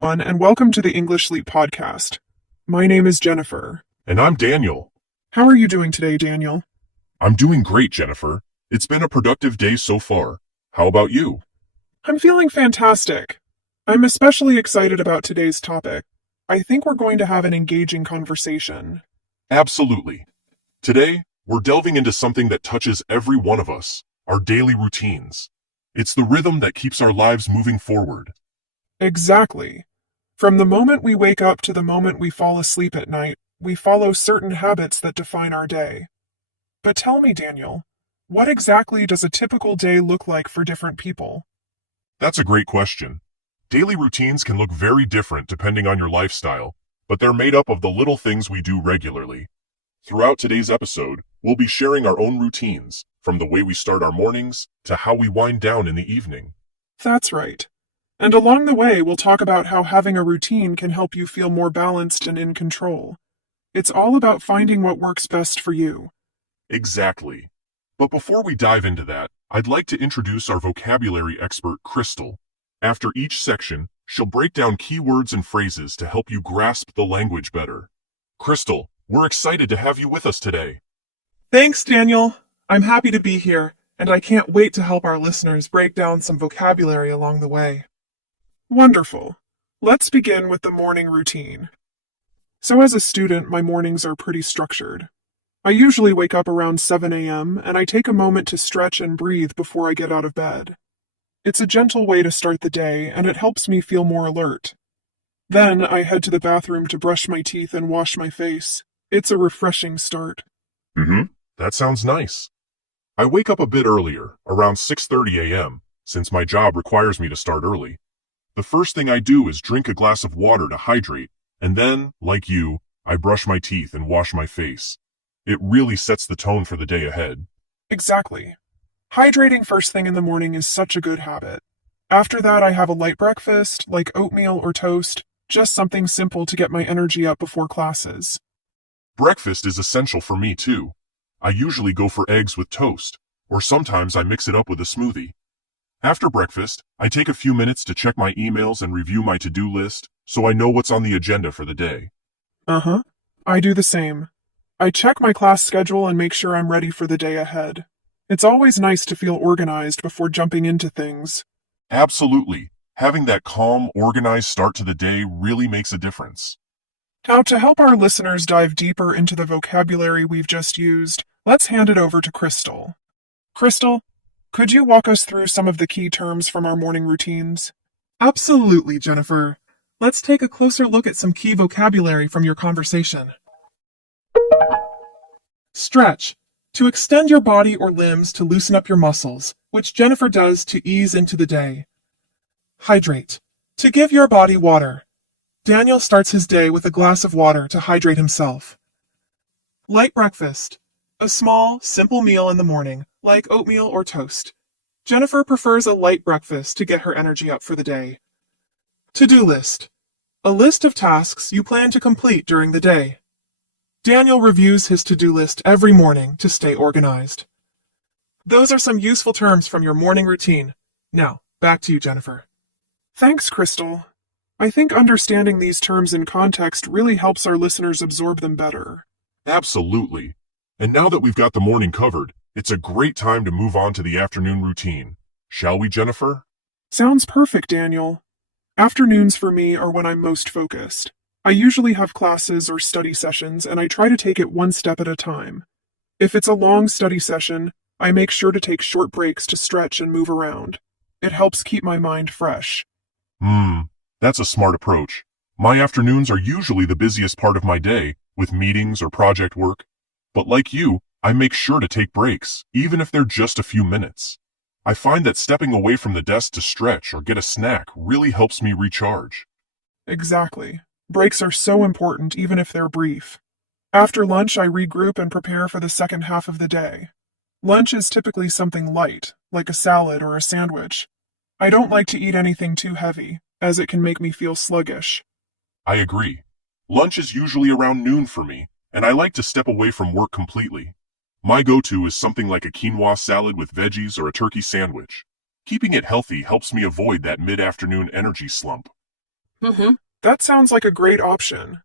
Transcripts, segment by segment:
And welcome to the English Leap podcast. My name is Jennifer. And I'm Daniel. How are you doing today, Daniel? I'm doing great, Jennifer. It's been a productive day so far. How about you? I'm feeling fantastic. I'm especially excited about today's topic. I think we're going to have an engaging conversation. Absolutely. Today, we're delving into something that touches every one of us, our daily routines. It's the rhythm that keeps our lives moving forward. Exactly. From the moment we wake up to the moment we fall asleep at night, we follow certain habits that define our day. But tell me, Daniel, what exactly does a typical day look like for different people? That's a great question. Daily routines can look very different depending on your lifestyle, but they're made up of the little things we do regularly. Throughout today's episode, we'll be sharing our own routines, from the way we start our mornings to how we wind down in the evening. That's right. And along the way, we'll talk about how having a routine can help you feel more balanced and in control. It's all about finding what works best for you. Exactly. But before we dive into that, I'd like to introduce our vocabulary expert, Crystal. After each section, she'll break down keywords and phrases to help you grasp the language better. Crystal, we're excited to have you with us today. Thanks, Daniel. I'm happy to be here, and I can't wait to help our listeners break down some vocabulary along the way. Wonderful. Let's begin with the morning routine. So as a student, my mornings are pretty structured. I usually wake up around 7 a.m., and I take a moment to stretch and breathe before I get out of bed. It's a gentle way to start the day, and it helps me feel more alert. Then I head to the bathroom to brush my teeth and wash my face. It's a refreshing start. That sounds nice. I wake up a bit earlier, around 6:30 a.m., since my job requires me to start early. The first thing I do is drink a glass of water to hydrate, and then, like you, I brush my teeth and wash my face. It really sets the tone for the day ahead. Exactly. Hydrating first thing in the morning is such a good habit. After that, I have a light breakfast, like oatmeal or toast, just something simple to get my energy up before classes. Breakfast is essential for me too. I usually go for eggs with toast, or sometimes I mix it up with a smoothie. After breakfast, I take a few minutes to check my emails and review my to-do list, so I know what's on the agenda for the day. I do the same. I check my class schedule and make sure I'm ready for the day ahead. It's always nice to feel organized before jumping into things. Absolutely. Having that calm, organized start to the day really makes a difference. Now, to help our listeners dive deeper into the vocabulary we've just used, let's hand it over to Crystal. Crystal, could you walk us through some of the key terms from our morning routines? Absolutely, Jennifer. Let's take a closer look at some key vocabulary from your conversation. Stretch. To extend your body or limbs to loosen up your muscles, which Jennifer does to ease into the day. Hydrate. To give your body water. Daniel starts his day with a glass of water to hydrate himself. Light breakfast. A small, simple meal in the morning, like oatmeal or toast. Jennifer prefers a light breakfast to get her energy up for the day. To-do list. A list of tasks you plan to complete during the day. Daniel reviews his to-do list every morning to stay organized. Those are some useful terms from your morning routine. Now, back to you, Jennifer. Thanks, Crystal. I think understanding these terms in context really helps our listeners absorb them better. Absolutely. And now that we've got the morning covered, it's a great time to move on to the afternoon routine. Shall we, Jennifer? Sounds perfect, Daniel. Afternoons for me are when I'm most focused. I usually have classes or study sessions, and I try to take it one step at a time. If it's a long study session, I make sure to take short breaks to stretch and move around. It helps keep my mind fresh. That's a smart approach. My afternoons are usually the busiest part of my day, with meetings or project work. But like you, I make sure to take breaks, even if they're just a few minutes. I find that stepping away from the desk to stretch or get a snack really helps me recharge. Exactly. Breaks are so important even if they're brief. After lunch, I regroup and prepare for the second half of the day. Lunch is typically something light, like a salad or a sandwich. I don't like to eat anything too heavy, as it can make me feel sluggish. I agree. Lunch is usually around noon for me, and I like to step away from work completely. My go-to is something like a quinoa salad with veggies or a turkey sandwich. Keeping it healthy helps me avoid that mid-afternoon energy slump. That sounds like a great option.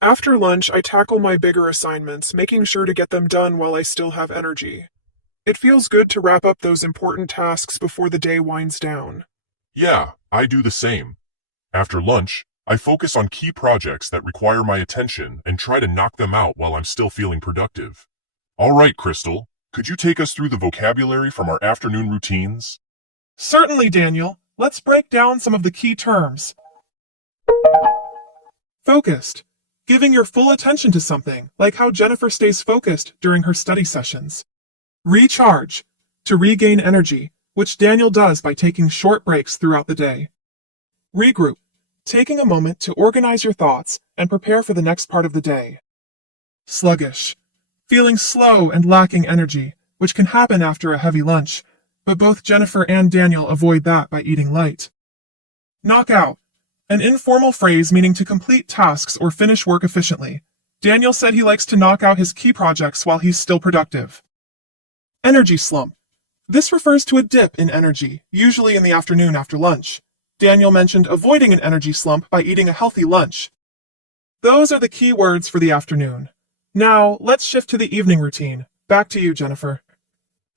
After lunch, I tackle my bigger assignments, making sure to get them done while I still have energy. It feels good to wrap up those important tasks before the day winds down. Yeah, I do the same. After lunch, I focus on key projects that require my attention and try to knock them out while I'm still feeling productive. All right, Crystal, could you take us through the vocabulary from our afternoon routines? Certainly, Daniel. Let's break down some of the key terms. Focused. Giving your full attention to something, like how Jennifer stays focused during her study sessions. Recharge. To regain energy, which Daniel does by taking short breaks throughout the day. Regroup. Taking a moment to organize your thoughts and prepare for the next part of the day. Sluggish. Feeling slow and lacking energy, which can happen after a heavy lunch, but both Jennifer and Daniel avoid that by eating light. Knock out. An informal phrase meaning to complete tasks or finish work efficiently. Daniel said he likes to knock out his key projects while he's still productive. Energy slump. This refers to a dip in energy, usually in the afternoon after lunch. Daniel mentioned avoiding an energy slump by eating a healthy lunch. Those are the key words for the afternoon. Now, let's shift to the evening routine. Back to you, Jennifer.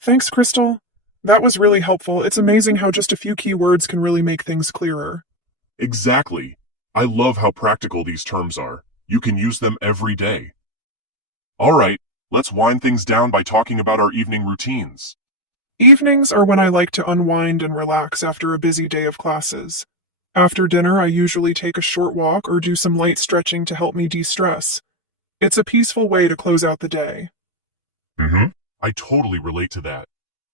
Thanks, Crystal. That was really helpful. It's amazing how just a few key words can really make things clearer. Exactly. I love how practical these terms are. You can use them every day. All right, let's wind things down by talking about our evening routines. Evenings are when I like to unwind and relax after a busy day of classes. After dinner, I usually take a short walk or do some light stretching to help me de-stress. It's a peaceful way to close out the day. I totally relate to that.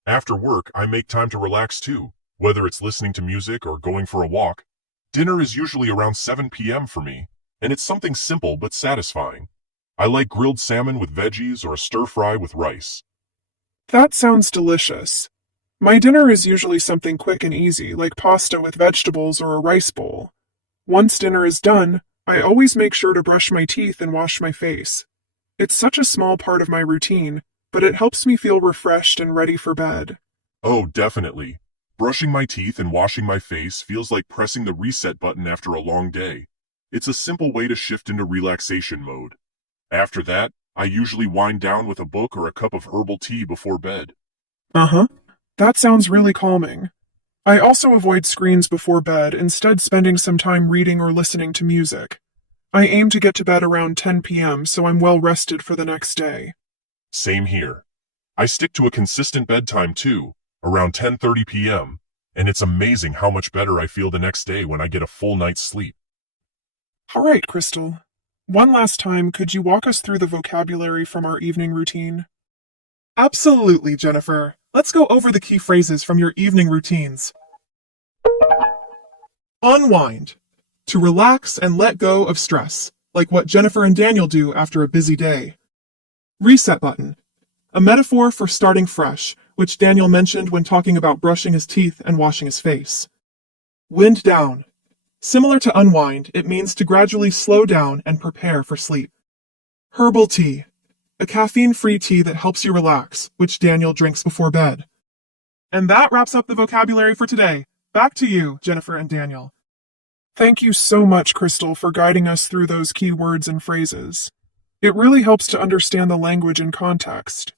After work, I make time to relax too, whether it's listening to music or going for a walk. Dinner is usually around 7 p.m. for me, and it's something simple but satisfying. I like grilled salmon with veggies or a stir-fry with rice. That sounds delicious. My dinner is usually something quick and easy, like pasta with vegetables or a rice bowl. Once dinner is done, I always make sure to brush my teeth and wash my face. It's such a small part of my routine, but it helps me feel refreshed and ready for bed. Oh, definitely. Brushing my teeth and washing my face feels like pressing the reset button after a long day. It's a simple way to shift into relaxation mode. After that, I usually wind down with a book or a cup of herbal tea before bed. That sounds really calming. I also avoid screens before bed, instead spending some time reading or listening to music. I aim to get to bed around 10 p.m. so I'm well rested for the next day. Same here. I stick to a consistent bedtime too, around 10:30 p.m., and it's amazing how much better I feel the next day when I get a full night's sleep. All right, Crystal. One last time, could you walk us through the vocabulary from our evening routine? Absolutely, Jennifer. Let's go over the key phrases from your evening routines. Unwind. To relax and let go of stress, like what Jennifer and Daniel do after a busy day. Reset button. A metaphor for starting fresh, which Daniel mentioned when talking about brushing his teeth and washing his face. Wind down. Similar to unwind, it means to gradually slow down and prepare for sleep. Herbal tea. A caffeine-free tea that helps you relax, which Daniel drinks before bed. And that wraps up the vocabulary for today. Back to you, Jennifer and Daniel. Thank you so much, Crystal, for guiding us through those key words and phrases. It really helps to understand the language in context.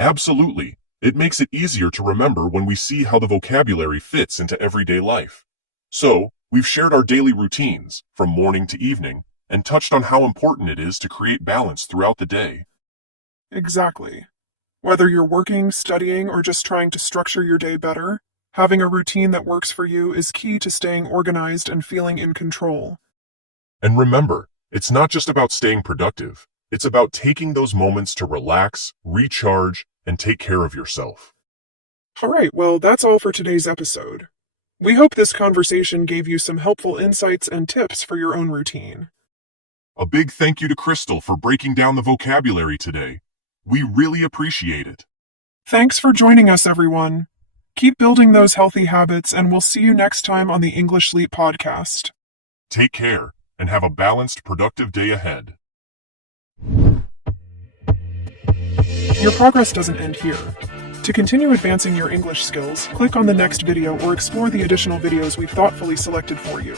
Absolutely. It makes it easier to remember when we see how the vocabulary fits into everyday life. So, we've shared our daily routines, from morning to evening, and touched on how important it is to create balance throughout the day. Exactly. Whether you're working, studying, or just trying to structure your day better, having a routine that works for you is key to staying organized and feeling in control. And remember, it's not just about staying productive. It's about taking those moments to relax, recharge, and take care of yourself. All right, well, that's all for today's episode. We hope this conversation gave you some helpful insights and tips for your own routine. A big thank you to Crystal for breaking down the vocabulary today. We really appreciate it. Thanks for joining us, everyone. Keep building those healthy habits, and we'll see you next time on the English Sleep Podcast. Take care, and have a balanced, productive day ahead. Your progress doesn't end here. To continue advancing your English skills, click on the next video or explore the additional videos we've thoughtfully selected for you.